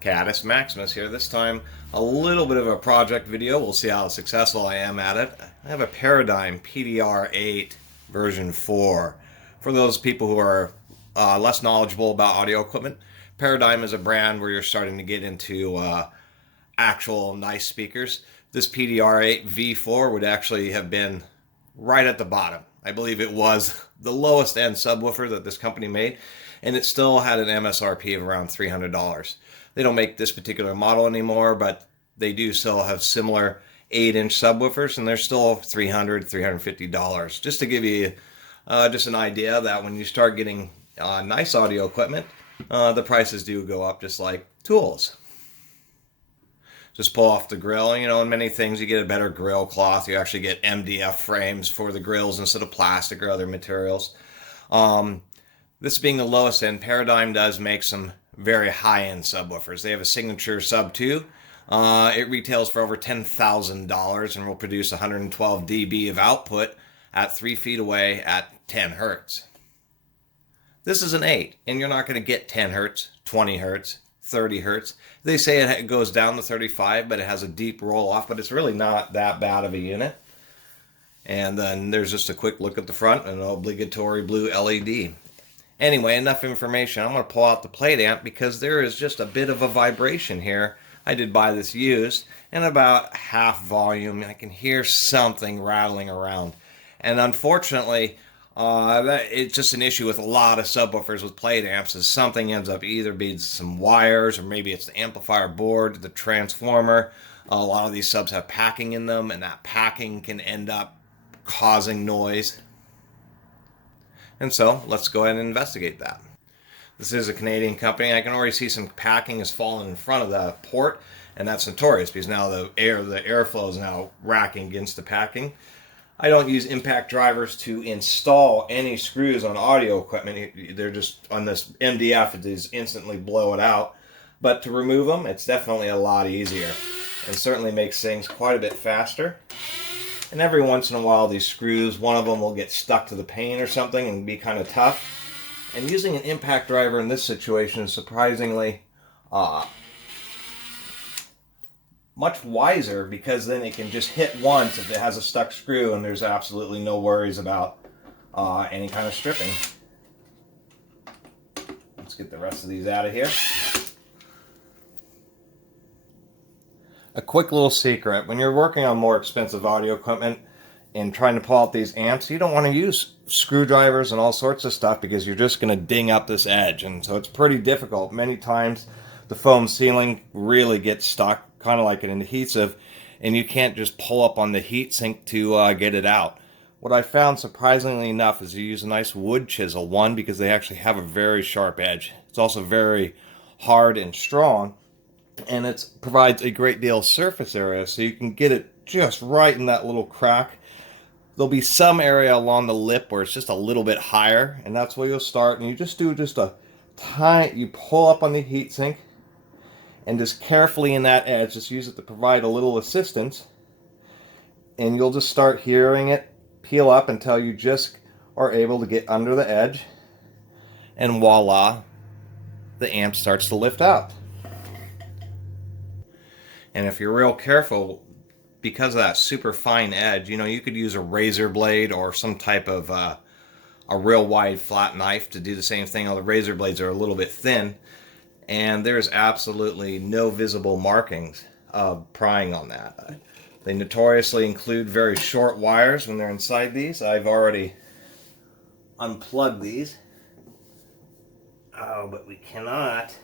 Caddis Maximus here. This time a little bit of a project video. We'll see how successful I am at it. I have a Paradigm PDR-8 version 4. For those people who are less knowledgeable about audio equipment, Paradigm is a brand where you're starting to get into actual nice speakers. This PDR-8 V4 would actually have been right at the bottom. I believe it was the lowest end subwoofer that this company made, and it still had an MSRP of around $300. They don't make this particular model anymore, but they do still have similar 8-inch subwoofers, and they're still $300, $350. Just to give you just an idea that when you start getting nice audio equipment, the prices do go up just like tools. Just pull off the grill. You know, in many things you get a better grill cloth. You actually get MDF frames for the grills instead of plastic or other materials. This being the lowest end, Paradigm does make some very high-end subwoofers. They have a signature Sub 2. It retails for over $10,000 and will produce 112 dB of output at 3 feet away at 10 hertz. This is an 8, and you're not going to get 10 hertz, 20 hertz, 30 hertz. They say it goes down to 35, but it has a deep roll-off, but it's really not that bad of a unit. And then there's just a quick look at the front and an obligatory blue LED. Anyway, enough information. I'm going to pull out the plate amp because there is just a bit of a vibration here. I did buy this used, and about half volume. I can hear something rattling around. And unfortunately, it's just an issue with a lot of subwoofers with plate amps is something ends up either being some wires, or maybe it's the amplifier board, the transformer. A lot of these subs have packing in them, and that packing can end up causing noise. And so let's go ahead and investigate that. This is a Canadian company. I can already see some packing has fallen in front of the port, and that's notorious because now the airflow is now racking against the packing. I don't use impact drivers to install any screws on audio equipment. They're just on this MDF, it is instantly blow it out. But to remove them, it's definitely a lot easier and certainly makes things quite a bit faster. And every once in a while, these screws, one of them will get stuck to the pane or something and be kind of tough. And using an impact driver in this situation is surprisingly much wiser, because then it can just hit once if it has a stuck screw, and there's absolutely no worries about any kind of stripping. Let's get the rest of these out of here. A quick little secret: when you're working on more expensive audio equipment and trying to pull out these amps, you don't want to use screwdrivers and all sorts of stuff because you're just going to ding up this edge, and so it's pretty difficult. Many times the foam sealing really gets stuck, kind of like an adhesive, and you can't just pull up on the heat sink to get it out. What I found, surprisingly enough, is you use a nice wood chisel. One, because they actually have a very sharp edge. It's also very hard and strong, and it provides a great deal of surface area, so you can get it just right in that little crack. There'll be some area along the lip where it's just a little bit higher, and that's where you'll start. And you just do just a tiny, you pull up on the heatsink, and just carefully in that edge, just use it to provide a little assistance, and you'll just start hearing it peel up until you just are able to get under the edge, and voila, the amp starts to lift out. And if you're real careful, because of that super fine edge, you know, you could use a razor blade or some type of a real wide flat knife to do the same thing. All the razor blades are a little bit thin, and there's absolutely no visible markings of prying on that. They notoriously include very short wires when they're inside these. I've already unplugged these. Oh, but we cannot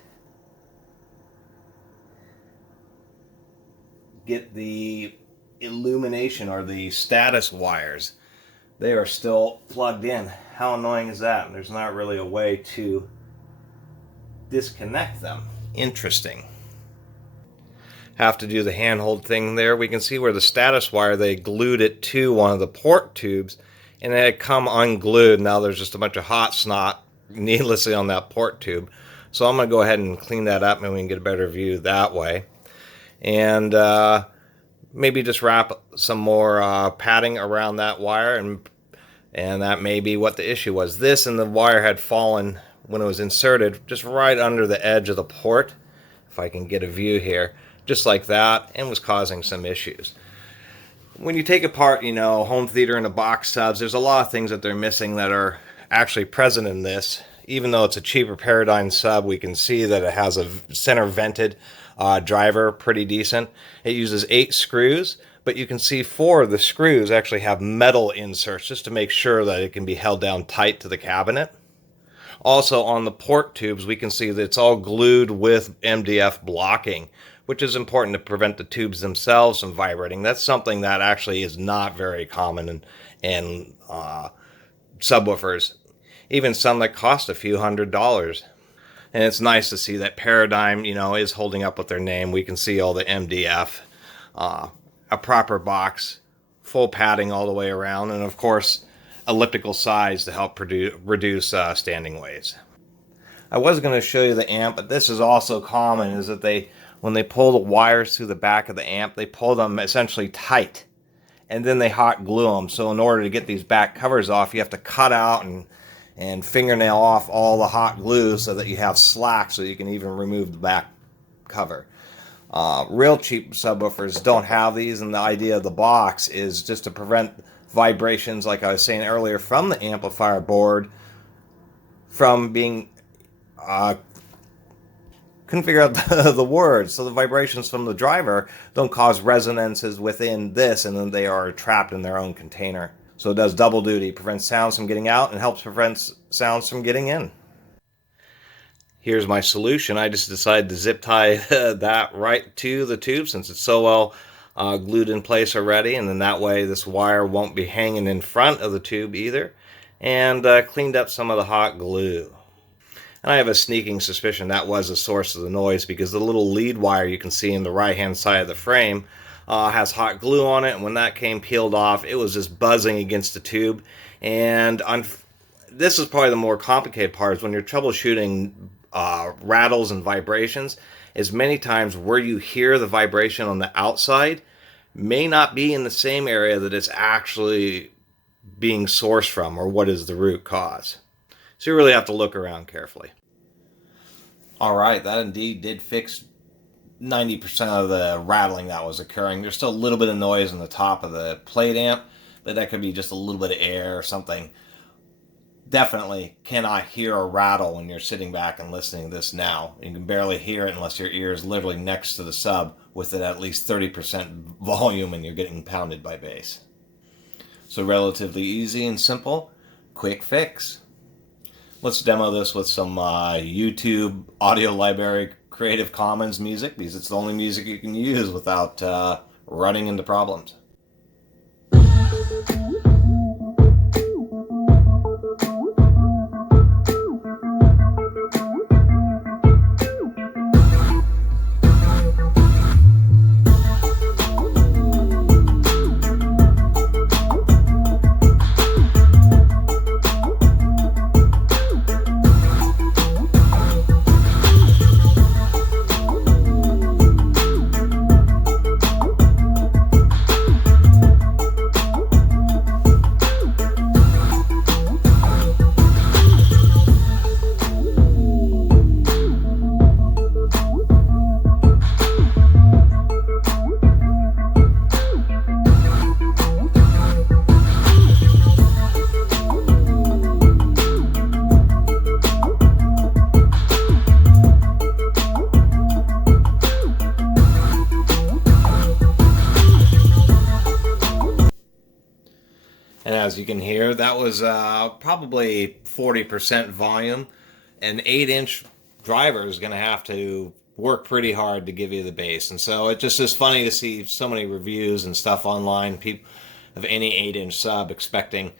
get the illumination or the status wires. They are still plugged in. How annoying is that? And there's not really a way to disconnect them. Interesting. Have to do the handhold thing there. We can see where the status wire, they glued it to one of the port tubes, and it had come unglued. Now there's just a bunch of hot snot needlessly on that port tube. So I'm going to go ahead and clean that up, and we can get a better view that way. And maybe just wrap some more padding around that wire, and that may be what the issue was. This and the wire had fallen when it was inserted just right under the edge of the port. if I can get a view here, just like that, and was causing some issues. When you take apart, home theater and the box subs, there's a lot of things that they're missing that are actually present in this. Even though it's a cheaper Paradigm sub, we can see that it has a center vented driver, pretty decent. It uses 8 screws, but you can see 4 of the screws actually have metal inserts just to make sure that it can be held down tight to the cabinet. Also on the port tubes, we can see that it's all glued with MDF blocking, which is important to prevent the tubes themselves from vibrating. That's something that actually is not very common in subwoofers, even some that cost a few $100s. And it's nice to see that Paradigm, is holding up with their name. We can see all the MDF, a proper box, full padding all the way around, and of course, elliptical size to help reduce standing waves. I was going to show you the amp, but this is also common, is that when they pull the wires through the back of the amp, they pull them essentially tight, and then they hot glue them. So in order to get these back covers off, you have to cut out and fingernail off all the hot glue so that you have slack so you can even remove the back cover. Real cheap subwoofers don't have these, and the idea of the box is just to prevent vibrations, like I was saying earlier, from the amplifier board from being couldn't figure out the words. So the vibrations from the driver don't cause resonances within this, and then they are trapped in their own container. So it does double duty, prevents sounds from getting out and helps prevent sounds from getting in. Here's my solution. I just decided to zip tie that right to the tube since it's so well glued in place already, and then that way this wire won't be hanging in front of the tube either, and cleaned up some of the hot glue. And I have a sneaking suspicion that was the source of the noise, because the little lead wire you can see in the right hand side of the frame has hot glue on it, and when that came peeled off, it was just buzzing against the tube. And this is probably the more complicated part, is when you're troubleshooting rattles and vibrations, is many times where you hear the vibration on the outside may not be in the same area that it's actually being sourced from, or what is the root cause. So you really have to look around carefully. Alright, that indeed did fix 90% of the rattling that was occurring. There's still a little bit of noise on the top of the plate amp, but that could be just a little bit of air or something. Definitely cannot hear a rattle when you're sitting back and listening to this now. You can barely hear it unless your ear is literally next to the sub with it at least 30% volume and you're getting pounded by bass. So relatively easy and simple, quick fix. Let's demo this with some YouTube audio library Creative Commons music, because it's the only music you can use without running into problems. And as you can hear, that was probably 40% volume. An 8-inch driver is going to have to work pretty hard to give you the bass. And so it just is funny to see so many reviews and stuff online, people of any 8-inch sub expecting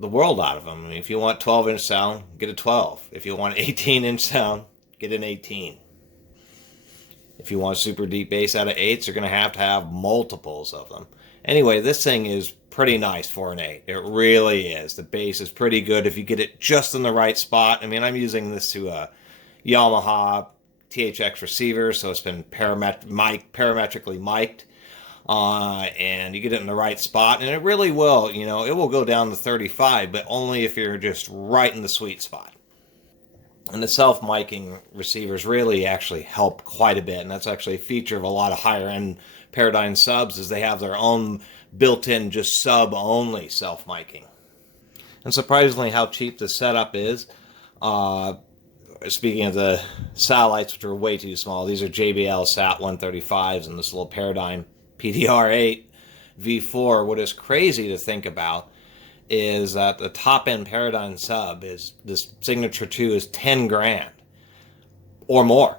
the world out of them. I mean, if you want 12-inch sound, get a 12. If you want 18-inch sound, get an 18. If you want super deep bass out of 8s, you're going to have multiples of them. Anyway, this thing is pretty nice for an 8. It really is. The bass is pretty good if you get it just in the right spot. I mean, I'm using this to a Yamaha THX receiver, so it's been parametrically mic'd. And you get it in the right spot, and it really will, it will go down to 35, but only if you're just right in the sweet spot. And the self-miking receivers really actually help quite a bit, and that's actually a feature of a lot of higher-end Paradigm subs, is they have their own built-in just sub-only self-miking. And surprisingly how cheap the setup is. Speaking of the satellites, which are way too small, these are JBL SAT 135s and this little Paradigm PDR-8 V4. What is crazy to think about is that the top-end Paradigm sub is, this Signature 2 is 10 grand or more.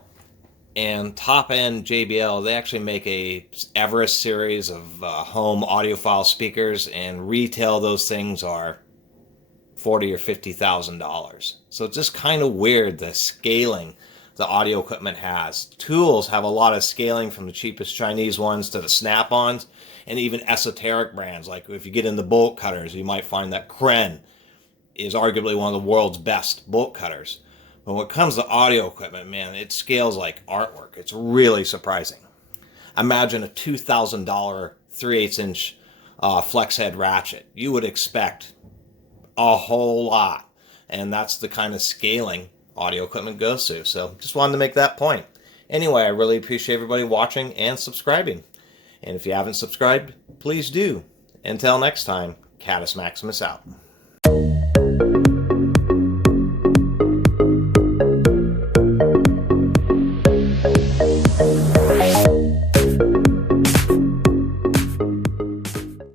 And top-end JBL, they actually make a Everest series of home audiophile speakers, and retail those things are $40,000 or $50,000. So it's just kind of weird the scaling the audio equipment has. Tools have a lot of scaling, from the cheapest Chinese ones to the Snap-ons, and even esoteric brands. Like if you get into bolt cutters, you might find that Kren is arguably one of the world's best bolt cutters. But when it comes to audio equipment, man, it scales like artwork. It's really surprising. Imagine a $2,000 3/8 inch flex head ratchet. You would expect a whole lot. And that's the kind of scaling audio equipment goes to. So just wanted to make that point. Anyway, I really appreciate everybody watching and subscribing. And if you haven't subscribed, please do. Until next time, Catus Maximus out.